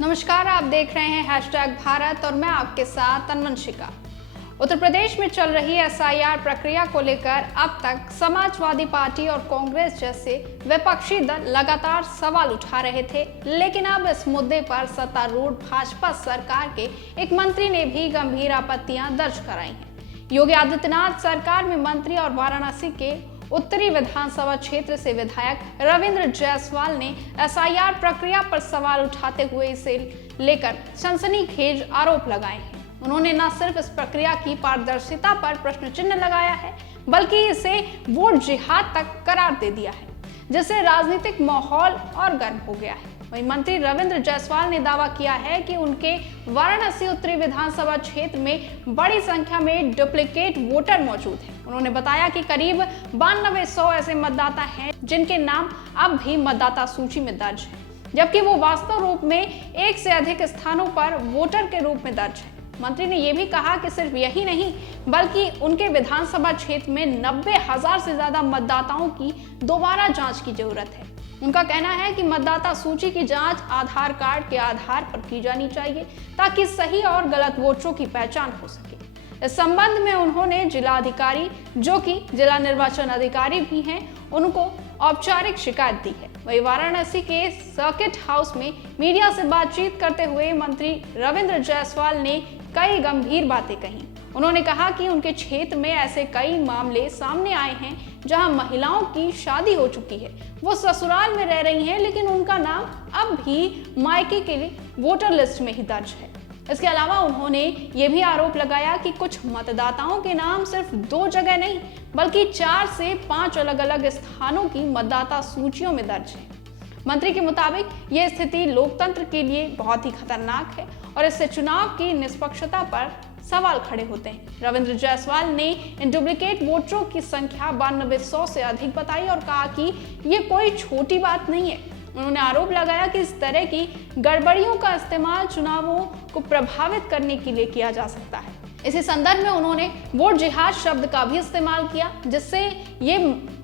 नमस्कार, आप देख रहे हैं हैशटैग भारत और मैं आपके साथ तन्वंशिका। उत्तर प्रदेश में चल रही एसआईआर प्रक्रिया को लेकर अब तक समाजवादी पार्टी और कांग्रेस जैसे विपक्षी दल लगातार सवाल उठा रहे थे, लेकिन अब इस मुद्दे पर सत्तारूढ़ भाजपा सरकार के एक मंत्री ने भी गंभीर आपत्तियां दर्ज कराई हैं। योगी आदित्यनाथ सरकार में मंत्री और वाराणसी के उत्तरी विधानसभा क्षेत्र से विधायक रविंद्र जायसवाल ने एसआईआर प्रक्रिया पर सवाल उठाते हुए इसे लेकर सनसनीखेज आरोप लगाए हैं। उन्होंने न सिर्फ इस प्रक्रिया की पारदर्शिता पर प्रश्न चिन्ह लगाया है, बल्कि इसे वोट जिहाद तक करार दे दिया है, जिससे राजनीतिक माहौल और गर्म हो गया है। वहीं मंत्री रविंद्र जायसवाल ने दावा किया है कि उनके वाराणसी उत्तरी विधानसभा क्षेत्र में बड़ी संख्या में डुप्लीकेट वोटर मौजूद हैं। उन्होंने बताया कि करीब 9200 ऐसे मतदाता हैं जिनके नाम अब भी मतदाता सूची में दर्ज है, जबकि वो वास्तव रूप में एक से अधिक स्थानों पर वोटर के रूप में दर्ज है। मंत्री ने यह भी कहा कि सिर्फ यही नहीं, बल्कि उनके विधानसभा क्षेत्र में 90,000 से ज्यादा मतदाताओं की दोबारा जांच की जरूरत है। उनका कहना है कि मतदाता सूची की जांच आधार कार्ड के आधार पर की जानी चाहिए, ताकि सही और गलत वोटरों की पहचान हो सके। इस संबंध में उन्होंने जिलाधिकारी, जो कि जिला निर्वाचन अधिकारी भी हैं, उनको औपचारिक शिकायत दी है। वहीं वाराणसी के सर्किट हाउस में मीडिया से बातचीत करते हुए मंत्री रविंद्र जायसवाल ने कई गंभीर बातें कही। उन्होंने कहा कि उनके क्षेत्र में ऐसे कई मामले सामने आए हैं जहां महिलाओं की शादी हो चुकी है, वो ससुराल में रह रही हैं, लेकिन उनका नाम अब भी मायके के वोटर लिस्ट में ही दर्ज है। इसके अलावा उन्होंने ये भी आरोप लगाया कि कुछ मतदाताओं के नाम सिर्फ 2 जगह नहीं, बल्कि 4 से 5 अलग अलग स्थानों की मतदाता सूचियों में दर्ज है। मंत्री के मुताबिक यह स्थिति लोकतंत्र के लिए बहुत ही खतरनाक है और इससे चुनाव की निष्पक्षता पर सवाल खड़े होते हैं। रविंद्र जायसवाल ने इन डुप्लीकेट वोटरों की संख्या 9200 से अधिक बताई और कहा कि ये कोई छोटी बात नहीं है। उन्होंने आरोप लगाया कि इस तरह की गड़बड़ियों का इस्तेमाल चुनावों को प्रभावित करने के लिए किया जा सकता है। इसी संदर्भ में उन्होंने वोट जिहाद शब्द का भी इस्तेमाल किया, जिससे ये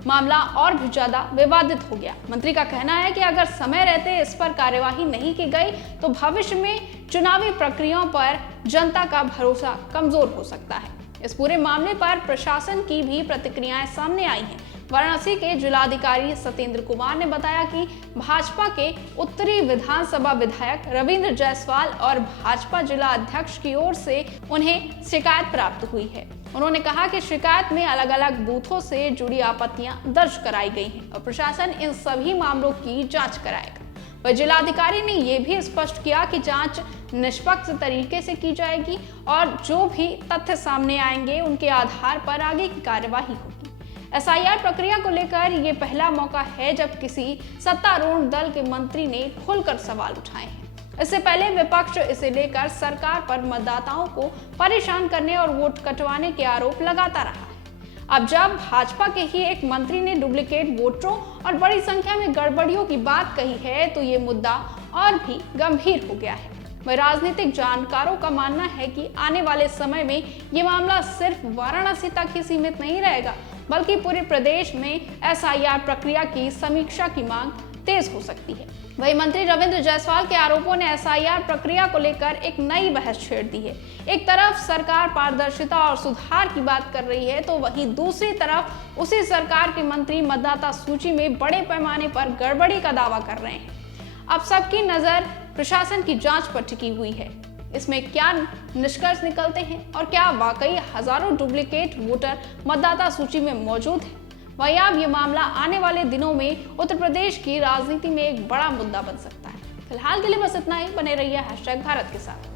मामला और भी ज्यादा विवादित हो गया। मंत्री का कहना है कि अगर समय रहते इस पर कार्यवाही नहीं की गई तो भविष्य में चुनावी प्रक्रियाओं पर जनता का भरोसा कमजोर हो सकता है। इस पूरे मामले पर प्रशासन की भी प्रतिक्रियाएं सामने आई हैं। वाराणसी के जिलाधिकारी सत्येंद्र कुमार ने बताया कि भाजपा के उत्तरी विधानसभा विधायक रविंद्र जायसवाल और भाजपा जिला अध्यक्ष की ओर से उन्हें शिकायत प्राप्त हुई है। उन्होंने कहा कि शिकायत में अलग अलग बूथों से जुड़ी आपत्तियां दर्ज कराई गई हैं और प्रशासन इन सभी मामलों की जांच कराएगा। वह जिलाधिकारी ने यह भी स्पष्ट किया कि जांच निष्पक्ष तरीके से की जाएगी और जो भी तथ्य सामने आएंगे उनके आधार पर आगे की कार्यवाही होगी। एसआईआर प्रक्रिया को लेकर ये पहला मौका है जब किसी सत्तारूढ़ दल के मंत्री ने खुलकर सवाल उठाए हैं। इससे पहले विपक्ष इसे लेकर सरकार पर मतदाताओं को परेशान करने और वोट कटवाने के आरोप लगाता रहा है। अब जब भाजपा के ही एक मंत्री ने डुप्लीकेट वोटरों और बड़ी संख्या में गड़बड़ियों की बात कही है, तो ये मुद्दा और भी गंभीर हो गया है। वह राजनीतिक जानकारों का मानना है कि आने वाले समय में ये मामला सिर्फ वाराणसी तक ही सीमित नहीं रहेगा, बल्कि पूरे प्रदेश में एसआईआर प्रक्रिया की समीक्षा की मांग तेज हो सकती है। वहीं मंत्री रविंद्र जायसवाल के आरोपों ने एसआईआर प्रक्रिया को लेकर एक नई बहस छेड़ दी है। एक तरफ सरकार पारदर्शिता और सुधार की बात कर रही है, तो वहीं दूसरी तरफ उसी सरकार के मंत्री मतदाता सूची में बड़े पैमाने पर गड़बड़ी का दावा कर रहे हैं। अब सबकी नजर प्रशासन की जांच पर टिकी हुई है। इसमें क्या निष्कर्ष निकलते हैं और क्या वाकई हजारों डुप्लीकेट वोटर मतदाता सूची में मौजूद है? वहीं अब ये मामला आने वाले दिनों में उत्तर प्रदेश की राजनीति में एक बड़ा मुद्दा बन सकता है। फिलहाल के लिए बस इतना ही। बने रहिए हैशटैग भारत के साथ।